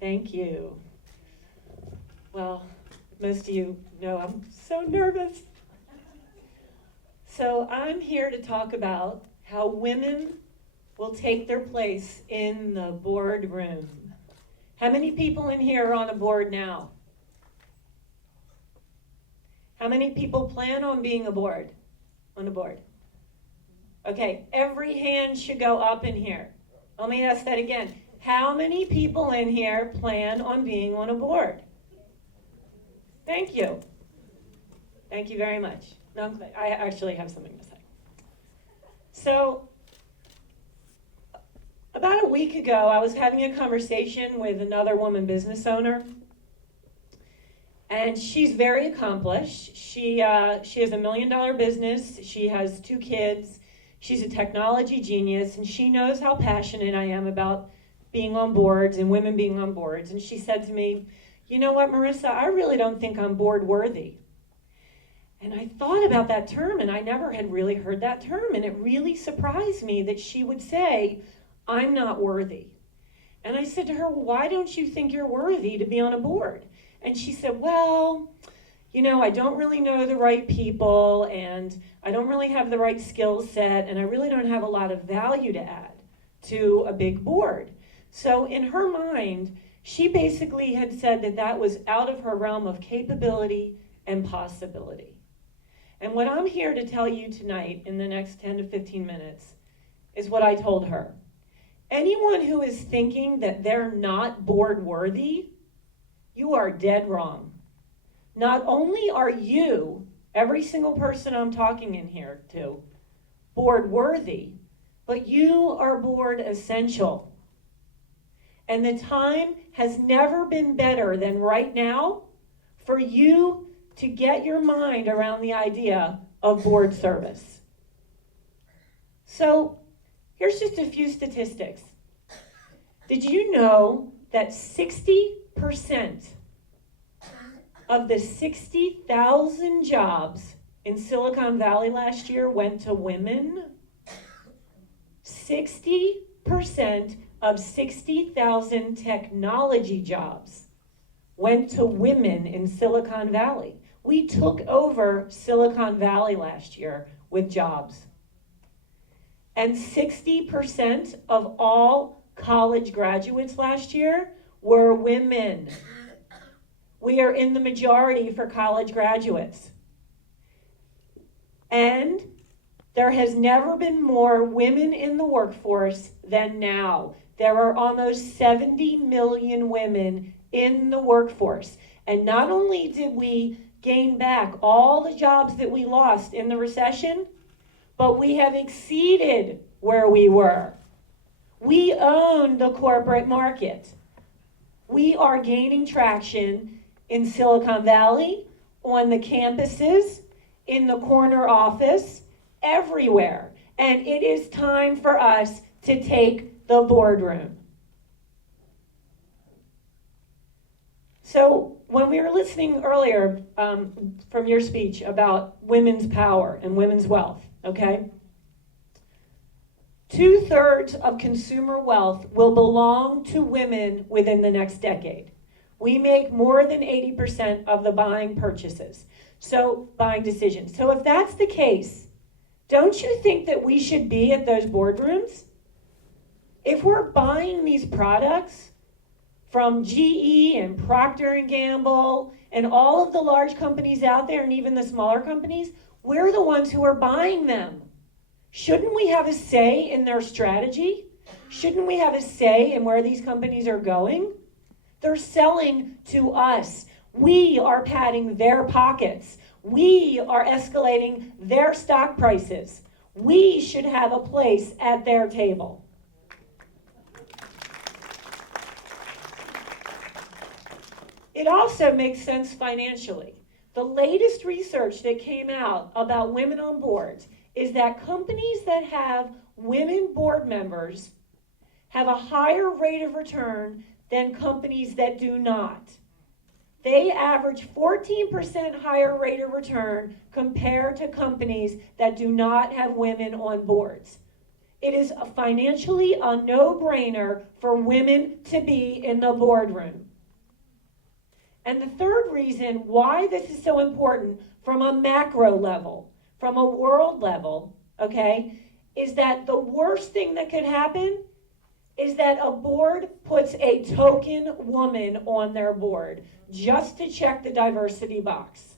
Thank you. Well, most of you know I'm so nervous. So I'm here to talk about how women will take their place in the boardroom. How many people in here are on a board now? How many people plan on being on a board? Okay, every hand should go up in here. Let me ask that again. How many people in here plan on being on a board? Thank you. Thank you very much. No, I actually have something to say. So, about a week ago, I was having a conversation with another woman business owner, and she's very accomplished. She has $1 million business. She has 2 kids. She's a technology genius, and she knows how passionate I am about being on boards and women being on boards. And she said to me, "You know what, Marissa, I really don't think I'm board worthy." And I thought about that term, and I never had really heard that term, and it really surprised me that she would say, "I'm not worthy." And I said to her, "Why don't you think you're worthy to be on a board?" And she said, "Well, you know, I don't really know the right people, and I don't really have the right skill set, and I really don't have a lot of value to add to a big board." So in her mind, she basically had said that that was out of her realm of capability and possibility. And what I'm here to tell you tonight in the next 10 to 15 minutes is what I told her. Anyone who is thinking that they're not board worthy, you are dead wrong. Not only are you, every single person I'm talking in here to, board worthy, but you are board essential. And the time has never been better than right now for you to get your mind around the idea of board service. So here's just a few statistics. Did you know that 60% of the 60,000 jobs in Silicon Valley last year went to women? 60% of 60,000 technology jobs went to women in Silicon Valley. We took over Silicon Valley last year with jobs. And 60% of all college graduates last year were women. We are in the majority for college graduates. And there has never been more women in the workforce than now. There are almost 70 million women in the workforce. And not only did we gain back all the jobs that we lost in the recession, but we have exceeded where we were. We own the corporate market. We are gaining traction in Silicon Valley, on the campuses, in the corner office, everywhere. And it is time for us to take the boardroom. So when we were listening earlier from your speech about women's power and women's wealth, okay? 2/3 of consumer wealth will belong to women within the next decade. We make more than 80% of the buying decisions. So if that's the case, don't you think that we should be at those boardrooms? If we're buying these products from GE and Procter & Gamble and all of the large companies out there and even the smaller companies, we're the ones who are buying them. Shouldn't we have a say in their strategy? Shouldn't we have a say in where these companies are going? They're selling to us. We are padding their pockets. We are escalating their stock prices. We should have a place at their table. It also makes sense financially. The latest research that came out about women on boards is that companies that have women board members have a higher rate of return than companies that do not. They average 14% higher rate of return compared to companies that do not have women on boards. It is financially a no-brainer for women to be in the boardroom. And the third reason why this is so important from a macro level, from a world level, okay, is that the worst thing that could happen is that a board puts a token woman on their board just to check the diversity box,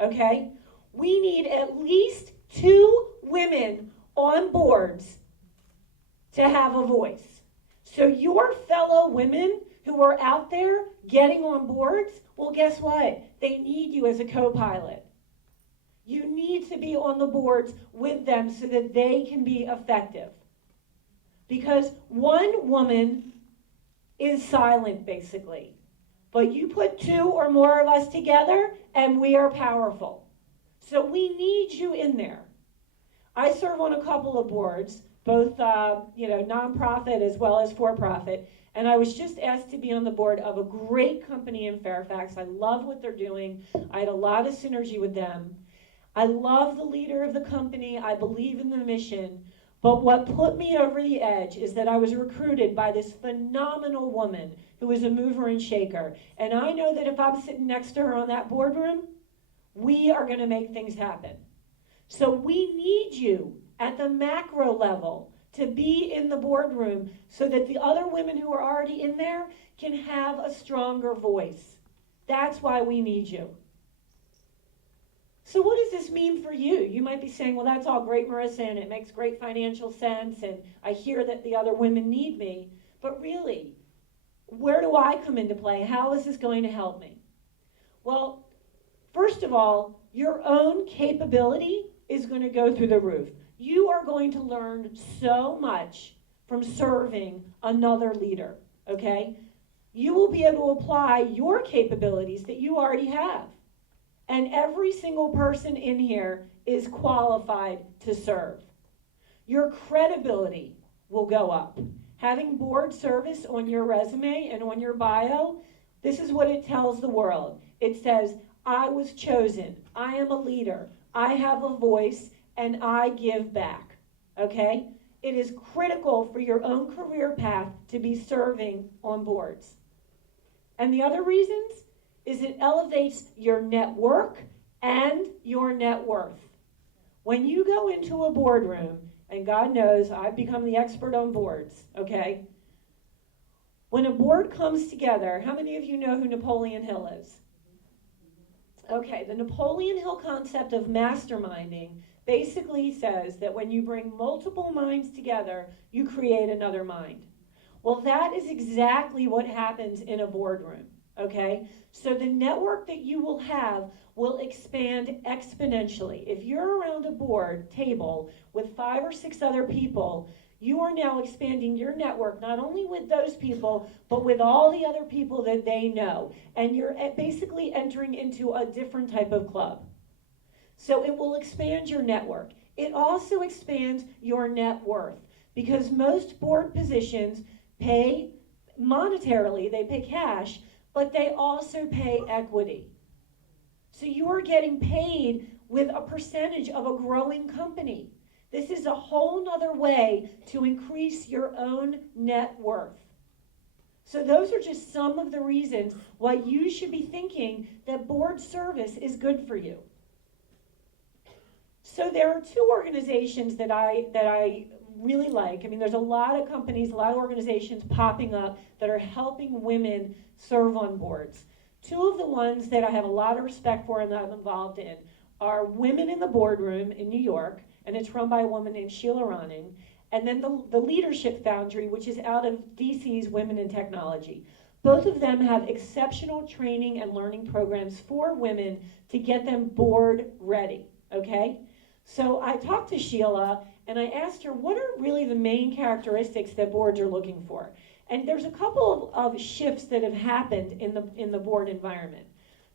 okay? We need at least 2 women on boards to have a voice. So your fellow women who are out there getting on boards, well, guess what? They need you as a co-pilot. You need to be on the boards with them so that they can be effective. Because one woman is silent, basically. But you put 2 or more of us together, and we are powerful. So we need you in there. I serve on a couple of boards, both nonprofit as well as for-profit, and I was just asked to be on the board of a great company in Fairfax. I love what they're doing. I had a lot of synergy with them. I love the leader of the company. I believe in the mission. But what put me over the edge is that I was recruited by this phenomenal woman who is a mover and shaker. And I know that if I'm sitting next to her on that boardroom, we are going to make things happen. So we need you at the macro level to be in the boardroom so that the other women who are already in there can have a stronger voice. That's why we need you. So what does this mean for you? You might be saying, well, that's all great, Marissa, and it makes great financial sense, and I hear that the other women need me. But really, where do I come into play? How is this going to help me? Well, first of all, your own capability is going to go through the roof. You are going to learn so much from serving another leader, okay? You will be able to apply your capabilities that you already have. And every single person in here is qualified to serve. Your credibility will go up. Having board service on your resume and on your bio, this is what it tells the world. It says, I was chosen, I am a leader, I have a voice, and I give back, okay? It is critical for your own career path to be serving on boards. And the other reasons is it elevates your network and your net worth. When you go into a boardroom, and God knows I've become the expert on boards, okay? When a board comes together, how many of you know who Napoleon Hill is? Okay, the Napoleon Hill concept of masterminding basically says that when you bring multiple minds together, you create another mind. Well, that is exactly what happens in a boardroom, okay? So the network that you will have will expand exponentially. If you're around a board table with 5 or 6 other people, you are now expanding your network, not only with those people, but with all the other people that they know. And you're basically entering into a different type of club. So it will expand your network. It also expands your net worth, because most board positions pay monetarily, they pay cash, but they also pay equity. So you are getting paid with a percentage of a growing company. This is a whole nother way to increase your own net worth. So those are just some of the reasons why you should be thinking that board service is good for you. So there are 2 organizations that I really like. I mean, there's a lot of companies, a lot of organizations popping up that are helping women serve on boards. 2 of the ones that I have a lot of respect for and that I'm involved in are Women in the Boardroom in New York, and it's run by a woman named Sheila Ronning, and then the Leadership Foundry, which is out of DC's Women in Technology. Both of them have exceptional training and learning programs for women to get them board ready, okay? So I talked to Sheila, and I asked her, what are really the main characteristics that boards are looking for? And there's a couple of shifts that have happened in the board environment.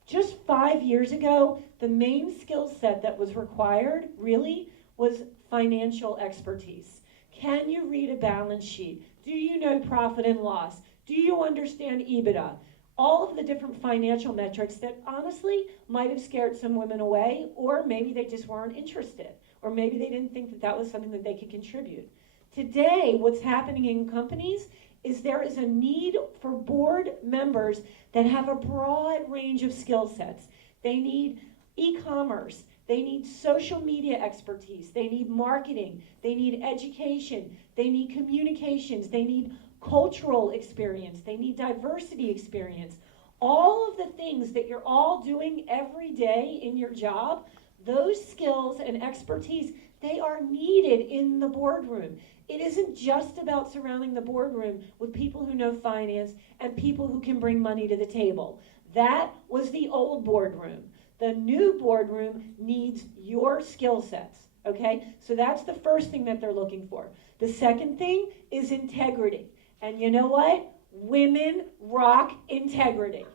Just 5 years ago, the main skill set that was required, really, was financial expertise. Can you read a balance sheet? Do you know profit and loss? Do you understand EBITDA? All of the different financial metrics that honestly might have scared some women away, or maybe they just weren't interested, or maybe they didn't think that that was something that they could contribute. Today, what's happening in companies is there is a need for board members that have a broad range of skill sets. They need e-commerce, they need social media expertise, they need marketing, they need education, they need communications, they need cultural experience, they need diversity experience. All of the things that you're all doing every day in your job, those skills and expertise, they are needed in the boardroom. It isn't just about surrounding the boardroom with people who know finance and people who can bring money to the table. That was the old boardroom. The new boardroom needs your skill sets, okay? So that's the first thing that they're looking for. The second thing is integrity. And you know what? Women rock integrity,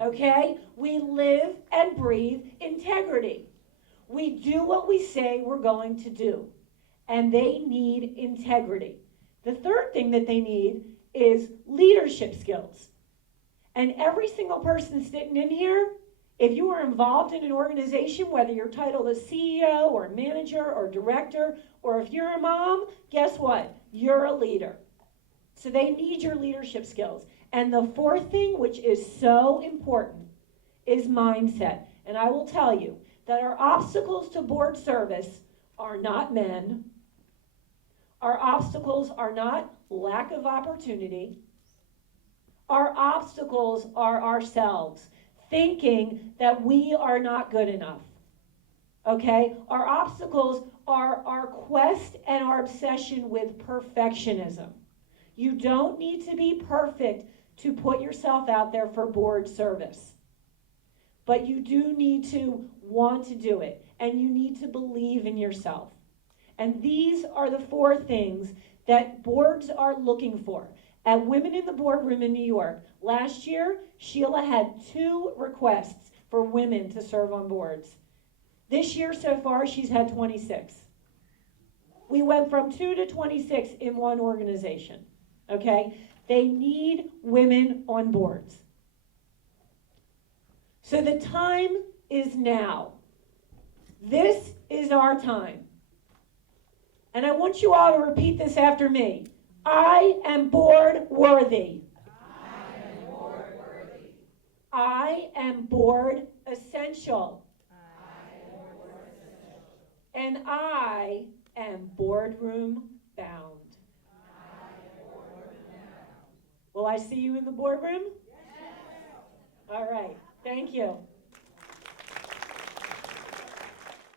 okay? We live and breathe integrity. We do what we say we're going to do, and they need integrity. The third thing that they need is leadership skills. And every single person sitting in here, if you are involved in an organization, whether you're titled a CEO or manager or director, or if you're a mom, guess what? You're a leader. So they need your leadership skills. And the fourth thing, which is so important, is mindset. And I will tell you that our obstacles to board service are not men. Our obstacles are not lack of opportunity. Our obstacles are ourselves, thinking that we are not good enough. Okay? Our obstacles are our quest and our obsession with perfectionism. You don't need to be perfect to put yourself out there for board service. But you do need to want to do it, and you need to believe in yourself. And these are the four things that boards are looking for. At Women in the Boardroom in New York, last year, Sheila had 2 requests for women to serve on boards. This year so far, she's had 26. We went from 2 to 26 in one organization, okay? They need women on boards. So the time is now. This is our time. And I want you all to repeat this after me. I am board worthy. I am board worthy. I am board essential. I am board essential. And I am boardroom bound. I am boardroom bound. Will I see you in the boardroom? Yes. All right. Thank you.